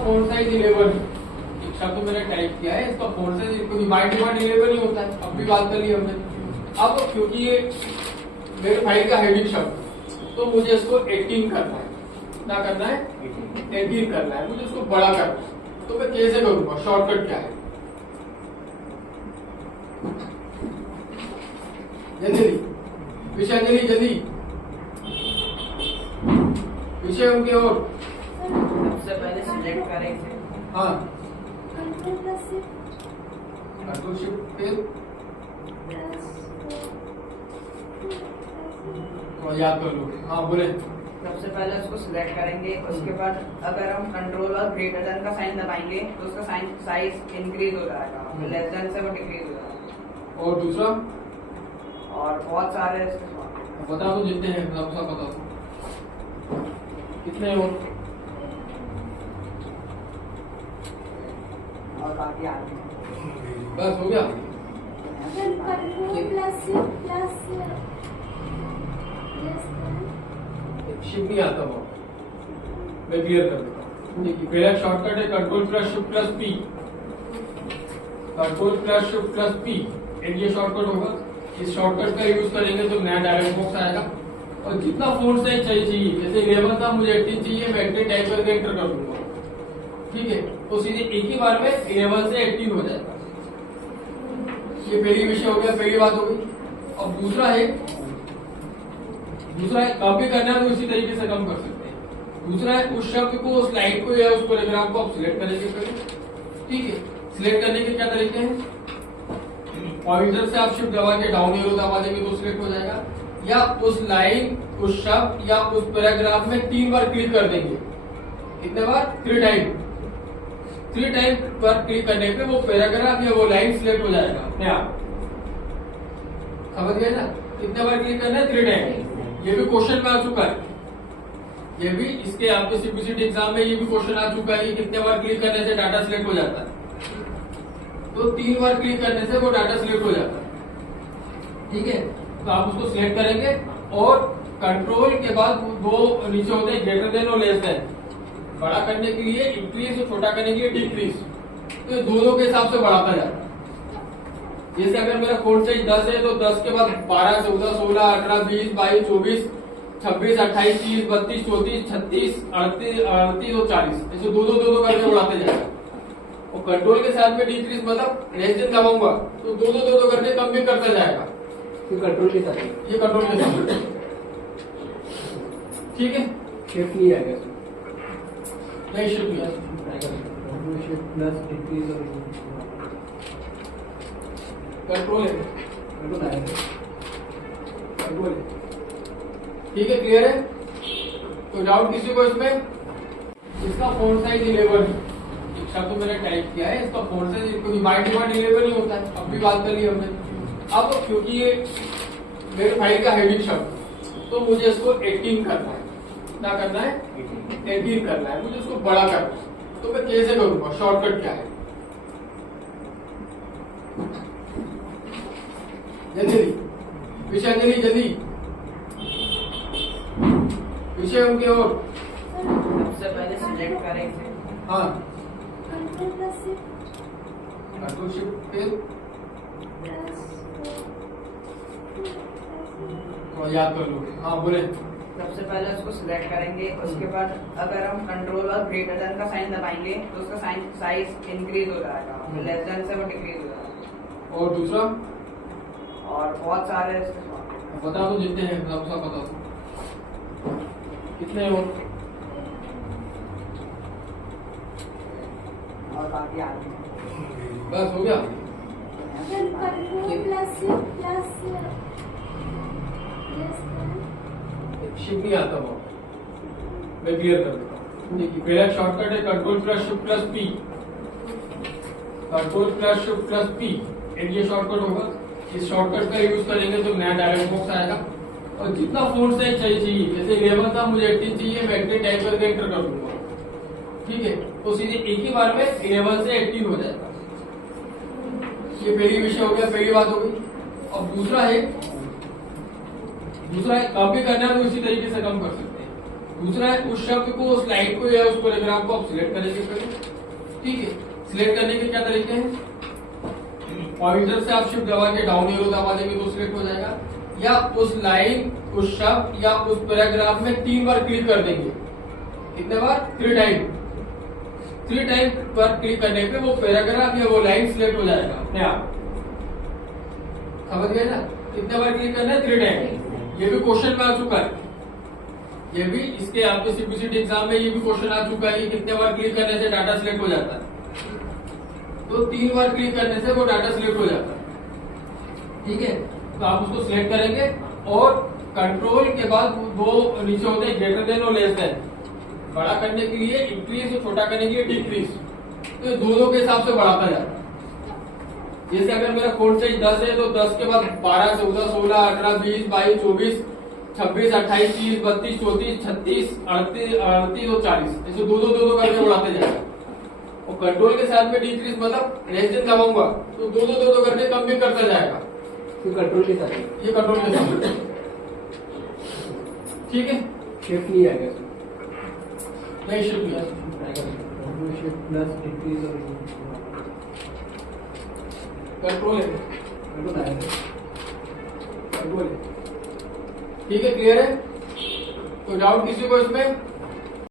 Phone size 11 है। एक शब्द मैंने टाइप किया है, इसका फोन साइज डिवाइड 11 ही होता है। अब भी बात कर ली हमने। अब क्योंकि ये मेरे फाइल का हेडिंग शब्द, तो मुझे इसको 18 करना है। क्या करना है? 18 करना है। मुझे इसको बड़ा करना है, तो मैं कैसे करूंगा? शॉर्टकट क्या है? जल्दी विषय, जल्दी विषय उनके और सबसे पहले सिलेक्ट करेंगे। हाँ, कंट्रोल शिफ्ट फिर तो याद कर लो। हाँ बोले। सबसे पहले उसको सिलेक्ट करेंगे, उसके बाद अगर हम कंट्रोल और ग्रेटर देन का साइन दबाएंगे तो उसका साइज इंक्रीज हो जाएगा, लेस देन से वो डिक्रीज हो जाएगा। और दूसरा और बहुत सारे बता दो जितने हैं, सब बता दो कितने और बाकी आगे बस हो गया। शिफ्ट नहीं आता वो, मैं क्लियर कर देता हूँ। देखिए पहला शॉर्टकट है control plus shift plus P, control plus shift plus P, ये शॉर्टकट होगा। इस शॉर्टकट का यूज करेंगे तो नया डायलॉग बॉक्स आएगा। और जितना फोन साइज चाहिए, जैसे 11 था मुझे 18 चाहिए, मैं 18 टाइप करके एंटर कर दूंगा। ठीक है, तो सीधे एक ही बार में 11 से 18 हो जाएगा। ये पहली विषय हो गया, पहली बात हो गई। अब दूसरा है कम भी करना है तो इसी तरीके से कम कर सकते हैं। दूसरा है उस शब्द को, उस लाइन को या उस पैराग्राफ को आप सिलेक्ट करेंगे पहले। ठीक है, सिलेक्ट करने के क्या तरीके हैं? पॉइंटर से आप शिफ्ट दबा के डाउन एरो दबा देंगे तो सिलेक्ट हो जाएगा, या उस लाइन, उस शब्द या उस पैराग्राफ में 3 बार क्लिक कर देंगे। कितने बार? 3 टाइम। 3 टाइम पर क्लिक करने पे वो पैराग्राफ या वो लाइन सिलेक्ट हो जाएगा अपने आप। समझ गए ना? कितने बार क्लिक करना है? 3 टाइम। ये भी क्वेश्चन में आ चुका है, ये भी इसके आपके सीपीसीटी एग्जाम में ये भी क्वेश्चन आ चुका है कि कितने बार क्लिक करने से डाटा सिलेक्ट हो जाता है। तो 3 बार क्लिक करने से वो डाटा सिलेक्ट हो जाता है। ठीक है, तो आप उसको सिलेक्ट करेंगे और कंट्रोल के बाद वो नीचे होते हैं ग्रेटर देन और लेस देन। बड़ा करने के लिए इंक्रीज और छोटा करने के लिए डिक्रीज। तो ये दोनों के हिसाब से बढ़ाता जाता है। जैसे अगर मेरा फोन साइज 10 है तो 10 के बाद 12, 14, 16, 18, 20, 22, 24, 26, 28, 30, 32, 34, 36, 38 और 40, ऐसे दो करके बढ़ाते जाएगा। और कंट्रोल के साथ में डिक्रीज मतलब लेस देन दबाऊंगा तो दो करके कम भी करता जाएगा। ये कंट्रोल के साथ, ये कंट्रोल के साथ। ठीक है, शिफ्ट नहीं आएगा, नहीं शिफ्ट किया शिफ्ट प्लस डिक्रीज और कंट्रोल है, कंट्रोल आएगा, कंट्रोल है। ठीक है, क्लियर है? तो डाउट किसी को इसमें? इसका फोन साइज 11 है। एक शब्द मैंने टाइप किया है, इसका फोन साइज डिवाइड 11 ही होता है। अब भी बात कर ली हमने। अब क्योंकि ये मेरे फाइल का हेडिंग शब्द, तो मुझे इसको 18 करना है। क्या करना है? 18 करना है। मुझे इसको बड़ा करना है, तो मैं कैसे करूंगा? शॉर्टकट क्या है? जल्दी विषय, जल्दी विषय उनके और सबसे पहले सिलेक्ट करेंगे। हाँ, कंट्रोल शिफ्ट फिर तो याद कर लो। हाँ बोले। सबसे पहले उसको सिलेक्ट करेंगे, उसके बाद अगर हम कंट्रोल और ग्रेटर देन का साइन दबाएंगे तो उसका साइज इंक्रीज हो जाएगा, लेस देन से वो डिक्रीज हो जाएगा। और दूसरा और बहुत सारे बता दो जितने हैं, सब बता दो कितने और बाकी आगे बस हो गया। शिफ्ट नहीं आता वो, मैं क्लियर कर देता हूँ। देखिए पहला शॉर्टकट है control plus shift plus P, control plus shift plus P, ये शॉर्टकट होगा। इस शॉर्टकट का यूज करेंगे तो नया डायलॉग बॉक्स आएगा। और जितना फोन साइज चाहिए, जैसे 11 था मुझे 18 चाहिए, मैं 18 टाइप करके एंटर कर दूंगा। ठीक है, तो सीधे एक ही बार में 11 से 18 हो जाएगा। ये पहली विषय हो गया, पहली बात हो गई। अब दूसरा है कम भी करना है तो इसी तरीके से कम कर सकते हैं। दूसरा है उस शब्द को, उस लाइन को या उस पैराग्राफ को आप सिलेक्ट करेंगे पहले, ठीक है। सिलेक्ट करने के क्या तरीके हैं? पॉइंटर से आप शिफ्ट दबा के डाउन एरो दबा देंगे तो सिलेक्ट हो जाएगा, या उस लाइन, उस शब्द या उस पैराग्राफ में 3 बार क्लिक कर देंगे। कितने बार? 3 टाइम। 3 टाइम पर क्लिक करने पे वो पैराग्राफ या वो लाइन सिलेक्ट हो जाएगा अपने आप। समझ गए ना? कितने बार क्लिक करना है? 3 टाइम। ये भी क्वेश्चन में आ चुका है, ये भी इसके आपके सीपीसीटी एग्जाम में ये भी क्वेश्चन आ चुका है कि कितने बार क्लिक करने से डाटा सिलेक्ट हो जाता है। तो 3 बार क्लिक करने से वो डाटा सिलेक्ट हो जाता है, ठीक है। तो आप उसको सिलेक्ट करेंगे और कंट्रोल के बाद 2 नीचे होते हैं, ग्रेटर देन और लेस देन। बड़ा करने के लिए इंक्रीज और छोटा करने के लिए डिक्रीज। तो दोनों के हिसाब से बढ़ाता जाता है। जैसे अगर मेरा कोड साइज 10 है तो 10 के बाद 12, 14, 16, 18, 20, 22, 24, 26, 28, 30, 32, 34, 36, 38 और 40 ऐसे दो करके बढ़ाते जाएगा। और कंट्रोल के साथ में डिक्रीज मतलब लेस देन दबाऊंगा तो दो करके कम भी करता जाएगा। ये कंट्रोल के साथ, ये कंट्रोल के साथ, ठीक है। शिफ्ट नहीं आएगा इसमें। नहीं शिफ्ट किया, शिफ्ट प्लस डिक्रीज और कंट्रोल है, मेरे को आएगा। कंट्रोल है, ठीक है। क्लियर है? तो डाउट किसी को इसमें?